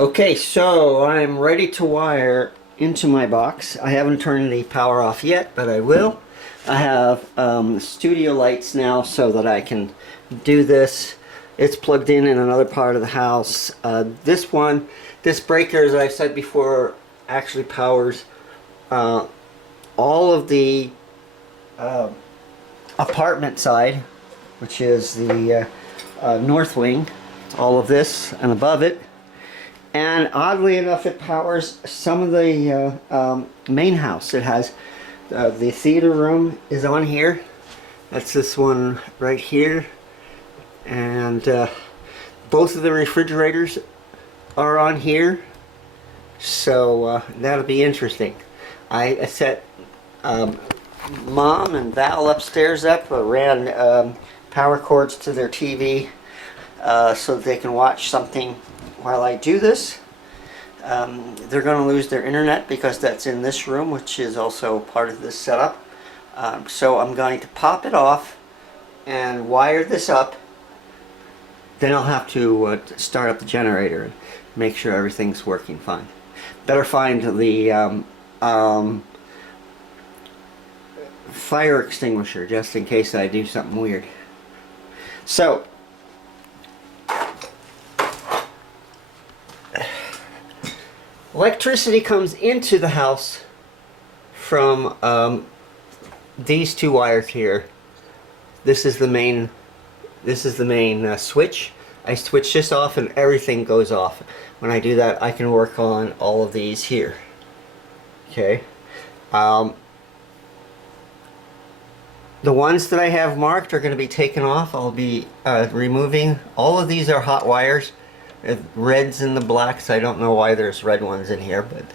Okay, so I'm ready to wire into my box. I haven't turned the power off yet, but I will. I have studio lights now so that I can do this. It's plugged in another part of the house. This breaker, as I've said before, actually powers all of the uh, apartment side, which is the north wing, all of this and above it. And oddly enough, it powers some of the main house. It has the theater room is on here. That's this one right here. And both of the refrigerators are on here. So that'll be interesting. I set Mom and Val upstairs up, ran power cords to their TV so that they can watch something while I do this. They're going to lose their internet because that's in this room, which is also part of this setup. So I'm going to pop it off and wire this up. Then I'll have to start up the generator and make sure everything's working fine. Better find the fire extinguisher just in case I do something weird. So electricity comes into the house from these two wires here. This is the main switch. I switch this off and everything goes off. When I do that, I can work on all of these here. Okay. The ones that I have marked are going to be taken off. I'll be removing. All of these are hot wires. Reds and the blacks. I don't know why there's red ones in here, but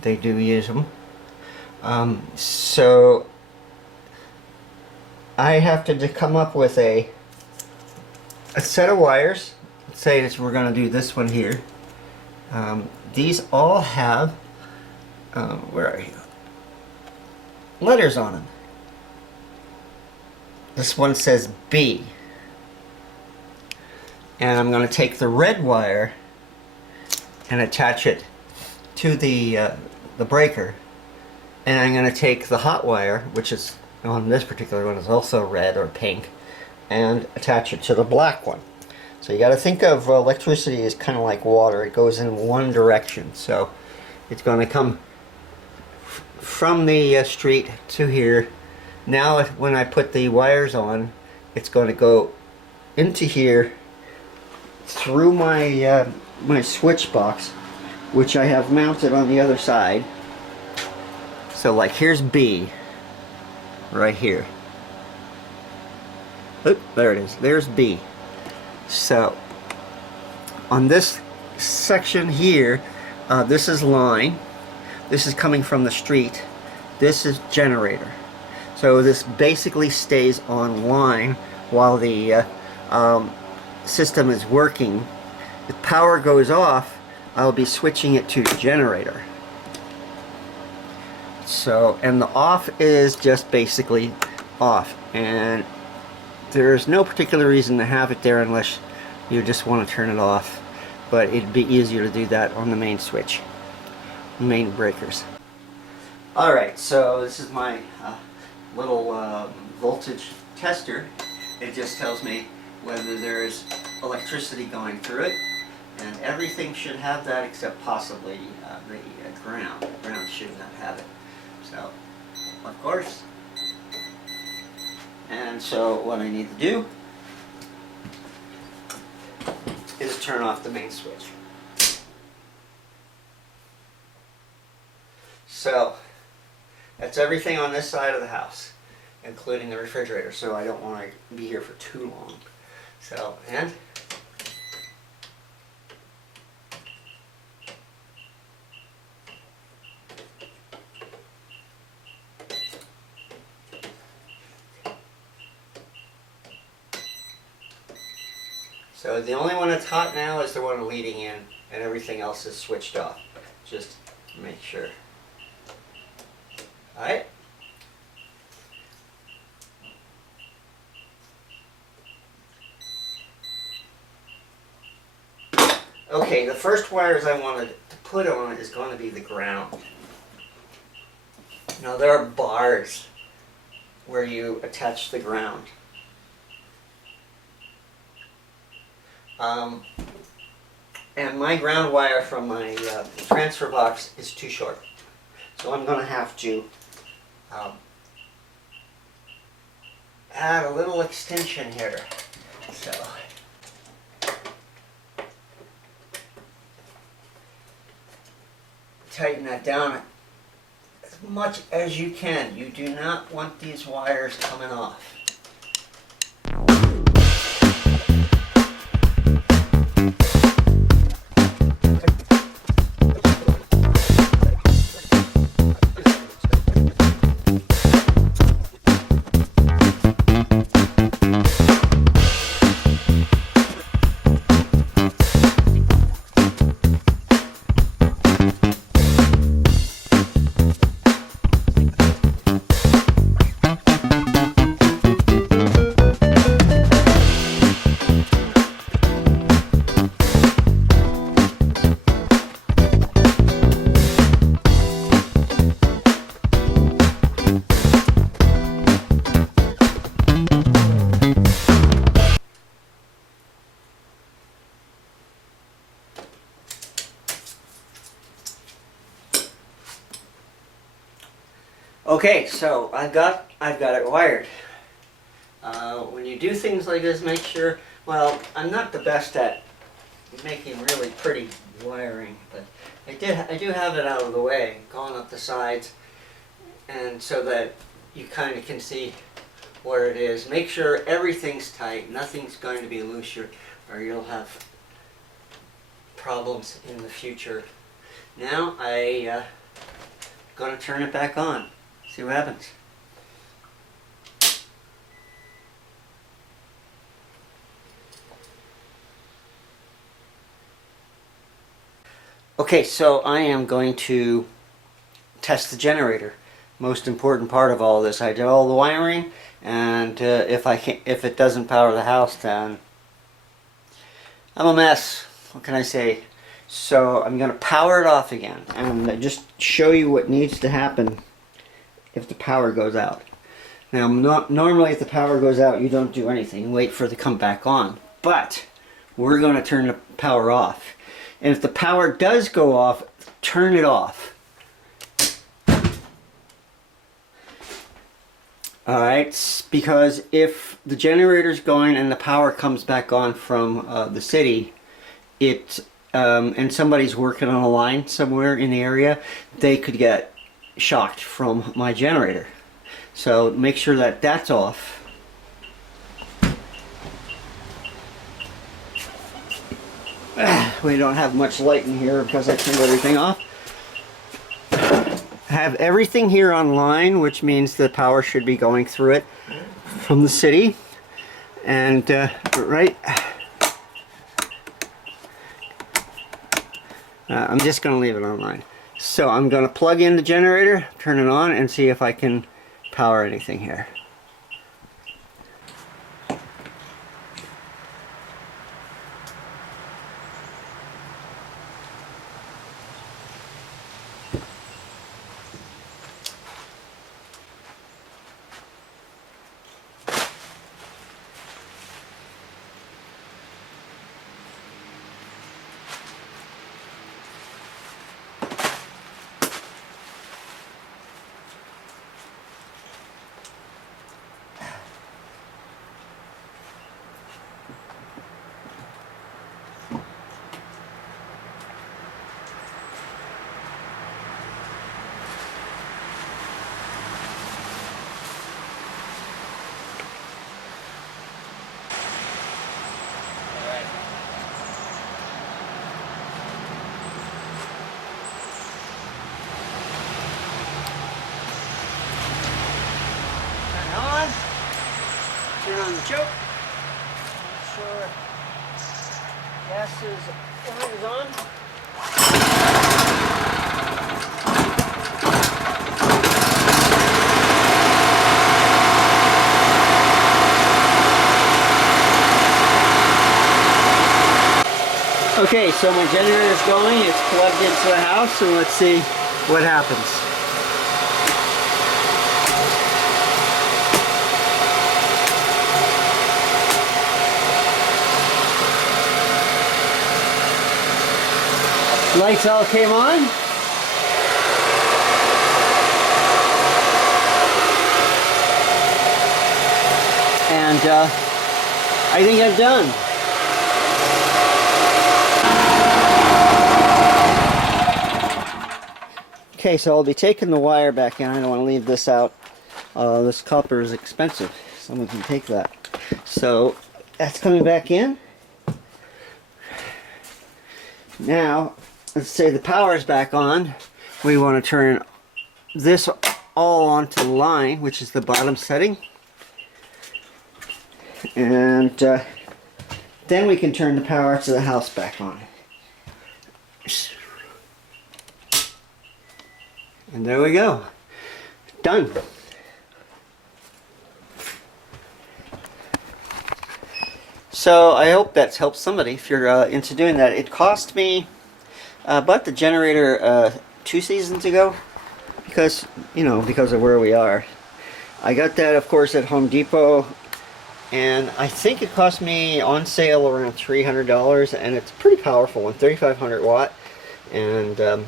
they do use them. So I have to come up with a set of wires. Let's say we're going to do this one here. These all have where are you? Letters on them. This one says B. And I'm going to take the red wire and attach it to the breaker. And I'm going to take the hot wire, which is on this particular one is also red or pink, and attach it to the black one. So you got to think of electricity as kind of like water. It goes in one direction. So it's going to come from the street to here. Now when I put the wires on, it's going to go into here through my my switch box, which I have mounted on the other side. So like here's B right here. Oop, there it is. There's B. So on this section here, this is line. This is coming from the street. This is generator. So this basically stays on line while the system is working. If power goes off, I'll be switching it to generator. So, and the off is just basically off, and there's no particular reason to have it there unless you just want to turn it off, but it'd be easier to do that on the main switch, main breakers. Alright, so this is my little voltage tester. It just tells me whether there's electricity going through it, and everything should have that except possibly the ground. The ground should not have it. So, of course. And so what I need to do is turn off the main switch. So that's everything on this side of the house, including the refrigerator, so I don't want to be here for too long. So, and so the only one that's hot now is the one leading in, and everything else is switched off. Just to make sure. Alright? Okay, the first wires I wanted to put on is going to be the ground. Now there are bars where you attach the ground. And my ground wire from my transfer box is too short. So I'm going to have to add a little extension here. So tighten that down as much as you can. You do not want these wires coming off. Okay, so I've got it wired. When you do things like this, make sure. Well, I'm not the best at making really pretty wiring, but I do have it out of the way, going up the sides, and so that you kind of can see where it is. Make sure everything's tight. Nothing's going to be loose, or you'll have problems in the future. Now I'm going to turn it back on. See what happens. Okay, so I am going to test the generator. Most important part of all this. I did all the wiring, and if it doesn't power the house, then I'm a mess. What can I say? So I'm going to power it off again, and just show you what needs to happen if the power goes out. Now, normally if the power goes out, you don't do anything. Wait for it to come back on. But we're going to turn the power off. And if the power does go off, turn it off. Alright, because if the generator's going and the power comes back on from the city, and somebody's working on a line somewhere in the area, they could get shocked from my generator. So make sure that that's off. We don't have much light in here because I turned everything off. I have everything here online, which means the power should be going through it from the city. And I'm just going to leave it online. So I'm going to plug in the generator, turn it on, and see if I can power anything here. Turn on the choke. Make sure gas is on. Okay, so my generator is going, it's plugged into the house, and let's see what happens. Lights all came on. And I think I'm done. Okay, so I'll be taking the wire back in. I don't want to leave this out. This copper is expensive. Someone can take that. So that's coming back in. Now, let's say the power is back on. We want to turn this all onto the line, which is the bottom setting. And then we can turn the power to the house back on. And there we go. Done. So I hope that's helped somebody if you're into doing that. It cost me, bought the generator 2 seasons ago because, you know, because of where we are. I got that, of course, at Home Depot, and I think it cost me on sale around $300, and it's a pretty powerful one, 3,500 watt. And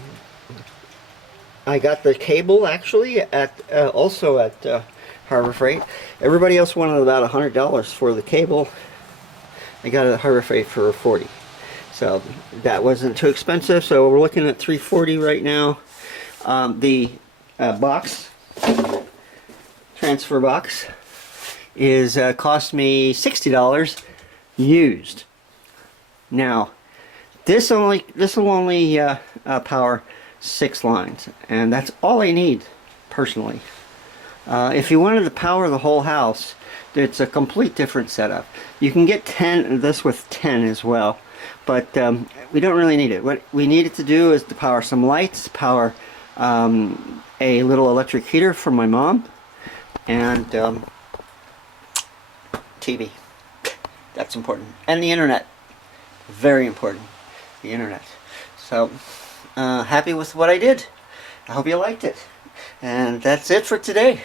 I got the cable actually at also at Harbor Freight. Everybody else wanted about $100 for the cable. I got it at Harbor Freight for $40, so that wasn't too expensive. So we're looking at $340 right now. The box, transfer box, is cost me $60 used. Now, this will only power 6 lines, and that's all I need personally. If you wanted to power the whole house, it's a complete different setup. You can get this with 10 as well, but we don't really need it. What we need it to do is to power some lights, power a little electric heater for my mom, and TV. That's important. And the internet. Very important. The internet. So, happy with what I did. I hope you liked it. And that's it for today.